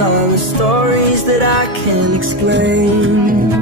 all the stories that I can't explain.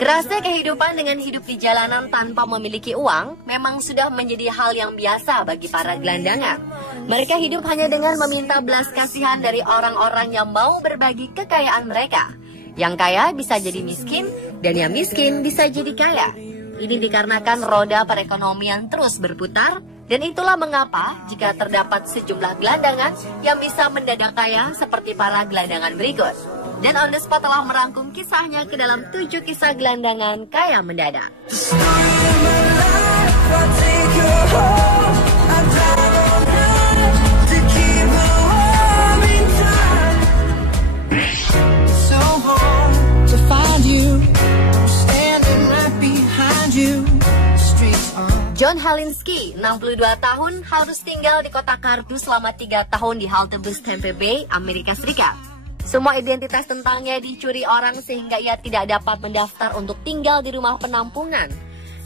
Kerasnya kehidupan dengan hidup di jalanan tanpa memiliki uang memang sudah menjadi hal yang biasa bagi para gelandangan. Mereka hidup hanya dengan meminta belas kasihan dari orang-orang yang mau berbagi kekayaan mereka. Yang kaya bisa jadi miskin, dan yang miskin bisa jadi kaya. Ini dikarenakan roda perekonomian terus berputar, dan itulah mengapa jika terdapat sejumlah gelandangan yang bisa mendadak kaya seperti para gelandangan berikut. Dan On The Spot telah merangkum kisahnya ke dalam 7 kisah gelandangan kaya mendadak. John Halinski, 62 tahun, harus tinggal di kota kardus selama 3 tahun di halte bus Tampa Bay, Amerika Serikat. Semua identitas tentangnya dicuri orang sehingga ia tidak dapat mendaftar untuk tinggal di rumah penampungan.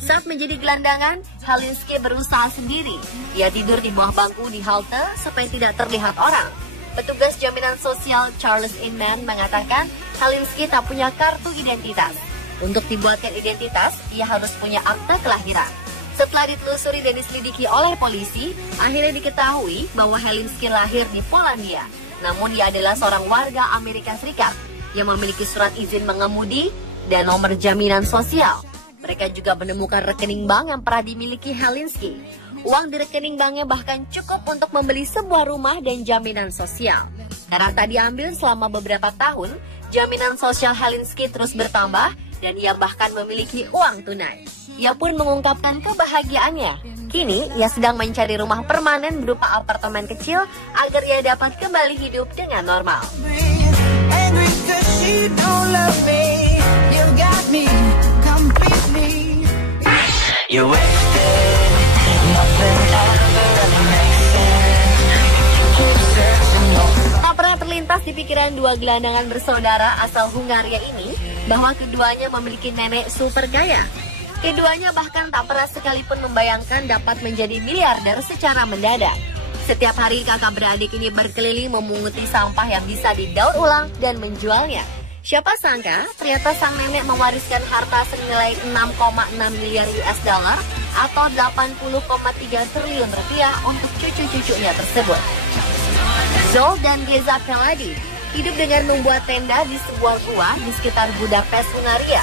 Saat menjadi gelandangan, Halinski berusaha sendiri. Ia tidur di bawah bangku di halte supaya tidak terlihat orang. Petugas jaminan sosial Charles Inman mengatakan Halinski tak punya kartu identitas. Untuk dibuatkan identitas, ia harus punya akta kelahiran. Setelah ditelusuri dan diselidiki oleh polisi, akhirnya diketahui bahwa Halinski lahir di Polandia. Namun dia adalah seorang warga Amerika Serikat yang memiliki surat izin mengemudi dan nomor jaminan sosial. Mereka juga menemukan rekening bank yang pernah dimiliki Halinski. Uang di rekening banknya bahkan cukup untuk membeli sebuah rumah dan jaminan sosial. Karena tak diambil selama beberapa tahun, jaminan sosial Halinski terus bertambah dan ia bahkan memiliki uang tunai. Ia pun mengungkapkan kebahagiaannya. Kini, ia sedang mencari rumah permanen berupa apartemen kecil agar ia dapat kembali hidup dengan normal. Tak pernah terlintas di pikiran dua gelandangan bersaudara asal Hungaria ini bahwa keduanya memiliki nenek super kaya. Keduanya bahkan tak pernah sekalipun membayangkan dapat menjadi miliarder secara mendadak. Setiap hari kakak beradik ini berkeliling memunguti sampah yang bisa didaur ulang dan menjualnya. Siapa sangka ternyata sang nenek mewariskan harta senilai 6,6 miliar US dollar atau 80,3 triliun rupiah untuk cucu-cucunya tersebut. Zsolt dan Geza Peladi hidup dengan membuat tenda di sebuah gua di sekitar Budapest, Hungaria.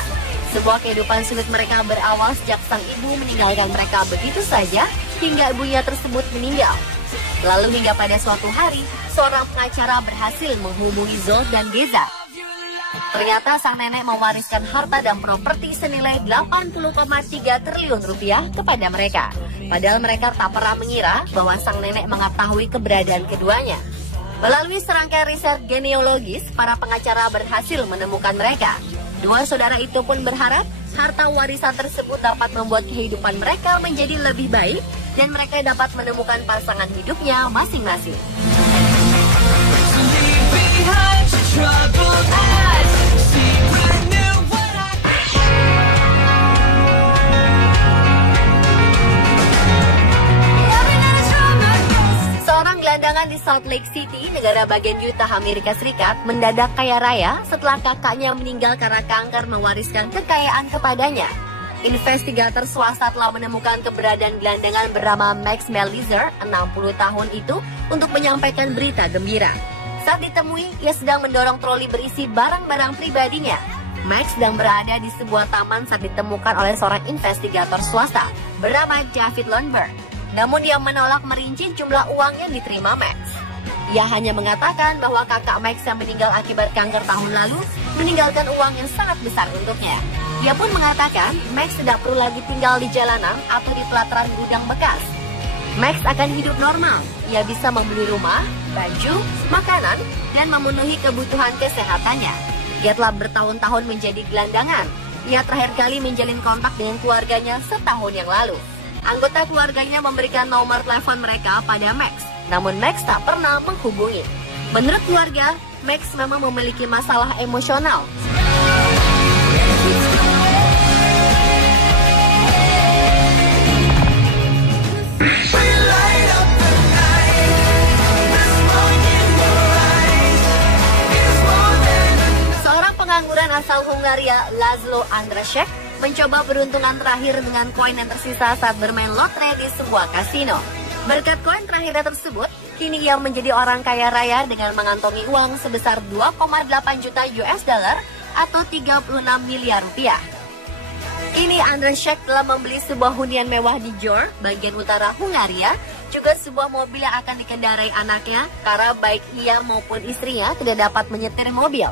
Sebuah kehidupan sulit mereka berawal sejak sang ibu meninggalkan mereka begitu saja hingga ibunya tersebut meninggal. Lalu hingga pada suatu hari, seorang pengacara berhasil menghubungi Zsolt dan Geza. Ternyata sang nenek mewariskan harta dan properti senilai 80,3 triliun rupiah kepada mereka. Padahal mereka tak pernah mengira bahwa sang nenek mengetahui keberadaan keduanya. Melalui serangkaian riset genealogis, para pengacara berhasil menemukan mereka. Dua saudara itu pun berharap harta warisan tersebut dapat membuat kehidupan mereka menjadi lebih baik dan mereka dapat menemukan pasangan hidupnya masing-masing. Gelandangan di Salt Lake City, negara bagian Utah, Amerika Serikat, mendadak kaya raya setelah kakaknya meninggal karena kanker mewariskan kekayaan kepadanya. Investigator swasta telah menemukan keberadaan gelandangan bernama Max Mellizer, 60 tahun itu, untuk menyampaikan berita gembira. Saat ditemui, ia sedang mendorong troli berisi barang-barang pribadinya. Max sedang berada di sebuah taman saat ditemukan oleh seorang investigator swasta bernama David Lundberg. Namun dia menolak merinci jumlah uang yang diterima Max. Ia hanya mengatakan bahwa kakak Max yang meninggal akibat kanker tahun lalu meninggalkan uang yang sangat besar untuknya. Ia pun mengatakan Max tidak perlu lagi tinggal di jalanan atau di pelataran gudang bekas. Max akan hidup normal. Ia bisa membeli rumah, baju, makanan, dan memenuhi kebutuhan kesehatannya. Ia telah bertahun-tahun menjadi gelandangan. Ia terakhir kali menjalin kontak dengan keluarganya setahun yang lalu. Anggota keluarganya memberikan nomor telepon mereka pada Max, namun Max tak pernah menghubungi. Menurut keluarga, Max memang memiliki masalah emosional. gelandangan asal Hungaria Laszlo Andrašek mencoba peruntungan terakhir dengan koin yang tersisa saat bermain lotre di sebuah kasino. Berkat koin terakhirnya tersebut, kini ia menjadi orang kaya raya dengan mengantongi uang sebesar 2,8 juta US dollar atau 36 miliar rupiah. Kini Andrašek telah membeli sebuah hunian mewah di Jor, bagian utara Hungaria, juga sebuah mobil yang akan dikendarai anaknya karena baik ia maupun istrinya tidak dapat menyetir mobil.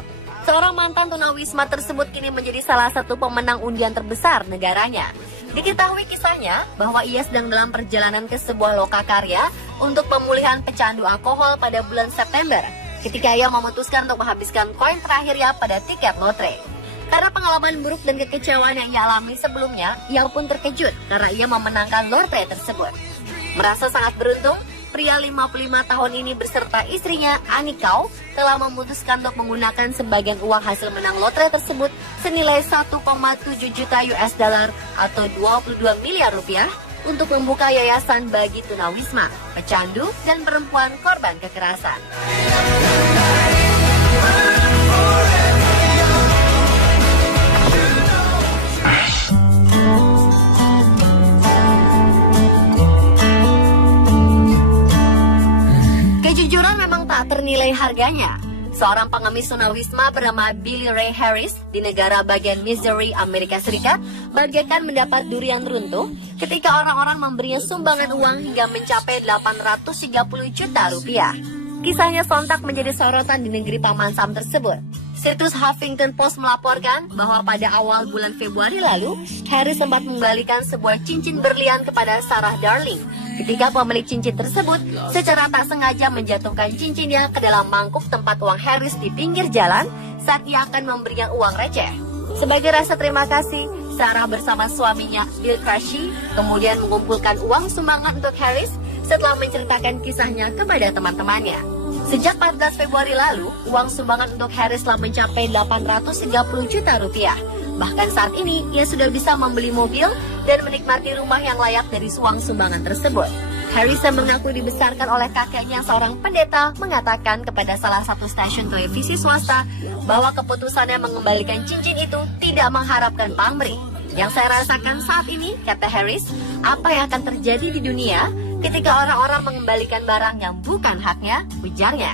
Seorang mantan tunawisma tersebut kini menjadi salah satu pemenang undian terbesar negaranya. Diketahui kisahnya bahwa ia sedang dalam perjalanan ke sebuah lokakarya untuk pemulihan pecandu alkohol pada bulan September, ketika ia memutuskan untuk menghabiskan koin terakhirnya pada tiket lotre. Karena pengalaman buruk dan kekecewaan yang ia alami sebelumnya, ia pun terkejut karena ia memenangkan lotre tersebut. Merasa sangat beruntung, pria 55 tahun ini beserta istrinya Anikau telah memutuskan untuk menggunakan sebagian uang hasil menang lotre tersebut senilai 1,7 juta US dollar atau 22 miliar rupiah untuk membuka yayasan bagi tunawisma, pecandu, dan perempuan korban kekerasan. Kejujuran memang tak ternilai harganya. Seorang pengemis tunawisma bernama Billy Ray Harris di negara bagian Missouri, Amerika Serikat, bagaikan mendapat durian runtuh ketika orang-orang memberinya sumbangan uang hingga mencapai 830 juta rupiah. Kisahnya sontak menjadi sorotan di negeri Paman Sam tersebut. Situs Huffington Post melaporkan bahwa pada awal bulan Februari lalu, Harris sempat mengembalikan sebuah cincin berlian kepada Sarah Darling. Ketika pemilik cincin tersebut secara tak sengaja menjatuhkan cincinnya ke dalam mangkuk tempat uang Harris di pinggir jalan saat ia akan memberinya uang receh. Sebagai rasa terima kasih, Sarah bersama suaminya Bill Crashy kemudian mengumpulkan uang sumbangan untuk Harris setelah menceritakan kisahnya kepada teman-temannya. Sejak 14 Februari lalu, uang sumbangan untuk Harris telah mencapai 830 juta rupiah. Bahkan saat ini, ia sudah bisa membeli mobil dan menikmati rumah yang layak dari uang sumbangan tersebut. Harris yang mengaku dibesarkan oleh kakeknya seorang pendeta mengatakan kepada salah satu stasiun televisi swasta bahwa keputusannya mengembalikan cincin itu tidak mengharapkan pamrih. Yang saya rasakan saat ini, kata Harris, apa yang akan terjadi di dunia ketika orang-orang mengembalikan barang yang bukan haknya, ujarnya.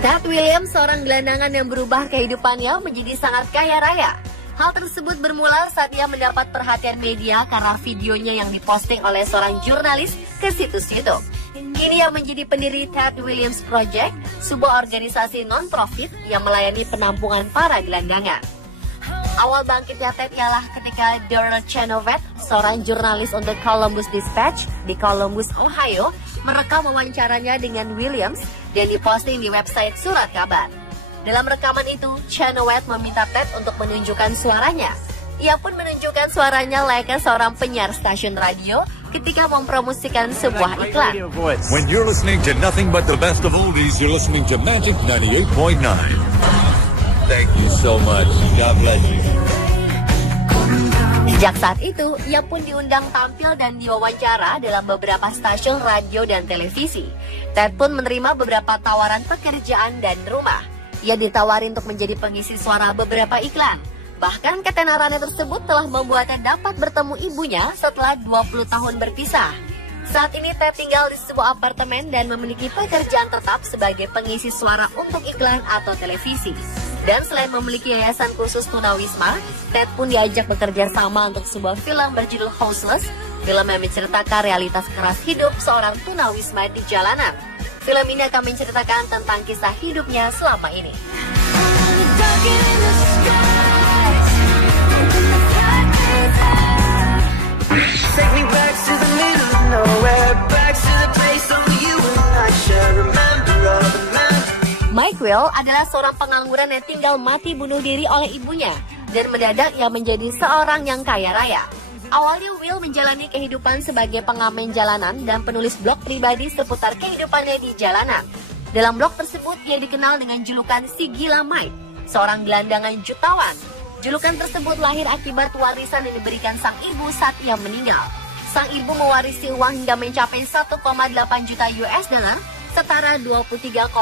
Ted Williams, seorang gelandangan yang berubah kehidupannya menjadi sangat kaya raya. Hal tersebut bermula saat ia mendapat perhatian media karena videonya yang diposting oleh seorang jurnalis ke situs YouTube. Kini ia menjadi pendiri Ted Williams Project, sebuah organisasi non-profit yang melayani penampungan para gelandangan. Awal bangkitnya Ted ialah ketika Daryl Chenoweth, seorang jurnalis untuk Columbus Dispatch di Columbus, Ohio, merekam wawancaranya dengan Williams dan diposting di website surat kabar. Dalam rekaman itu, Chenoweth meminta Ted untuk menunjukkan suaranya. Ia pun menunjukkan suaranya layaknya seorang penyiar stasiun radio ketika mempromosikan sebuah iklan. When you're listening to nothing but the best of oldies, you're listening to Magic 98.9. Thank you so much. God bless you. Sejak saat itu, ia pun diundang tampil dan diwawancara dalam beberapa stasiun radio dan televisi. Ted pun menerima beberapa tawaran pekerjaan dan rumah. Ia ditawari untuk menjadi pengisi suara beberapa iklan. Bahkan ketenarannya tersebut telah membuatnya dapat bertemu ibunya setelah 20 tahun berpisah. Saat ini Ted tinggal di sebuah apartemen dan memiliki pekerjaan tetap sebagai pengisi suara untuk iklan atau televisi. Dan selain memiliki yayasan khusus tunawisma, Ted pun diajak bekerja sama untuk sebuah film berjudul Houseless, film yang menceritakan realitas keras hidup seorang tunawisma di jalanan. Film ini akan menceritakan tentang kisah hidupnya selama ini. Mike Will adalah seorang pengangguran yang tinggal mati bunuh diri oleh ibunya dan mendadak ia menjadi seorang yang kaya raya. Awalnya Will menjalani kehidupan sebagai pengamen jalanan dan penulis blog pribadi seputar kehidupannya di jalanan. Dalam blog tersebut ia dikenal dengan julukan si gila Mike, seorang gelandangan jutawan. Julukan tersebut lahir akibat warisan yang diberikan sang ibu saat ia meninggal. Sang ibu mewarisi uang hingga mencapai 1,8 juta US dollar, setara 23,4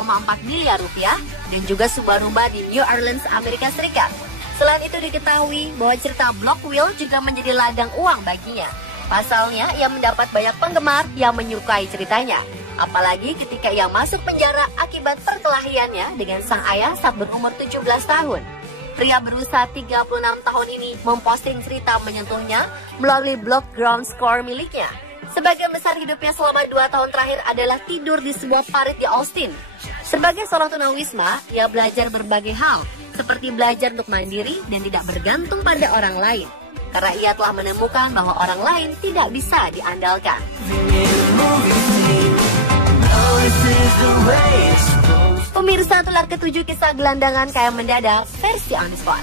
miliar rupiah, dan juga sebuah rumah di New Orleans, Amerika Serikat. Selain itu diketahui bahwa cerita Block Will juga menjadi ladang uang baginya. Pasalnya, ia mendapat banyak penggemar yang menyukai ceritanya. Apalagi ketika ia masuk penjara akibat perkelahiannya dengan sang ayah saat berumur 17 tahun. Pria berusia 36 tahun ini memposting cerita menyentuhnya melalui blog Ground Score miliknya. Sebagian besar hidupnya selama 2 tahun terakhir adalah tidur di sebuah parit di Austin. Sebagai seorang tunawisma, ia belajar berbagai hal, seperti belajar untuk mandiri dan tidak bergantung pada orang lain. Karena ia telah menemukan bahwa orang lain tidak bisa diandalkan. Pemirsa, itulah ke-7 kisah gelandangan kaya mendadak versi On The Spot.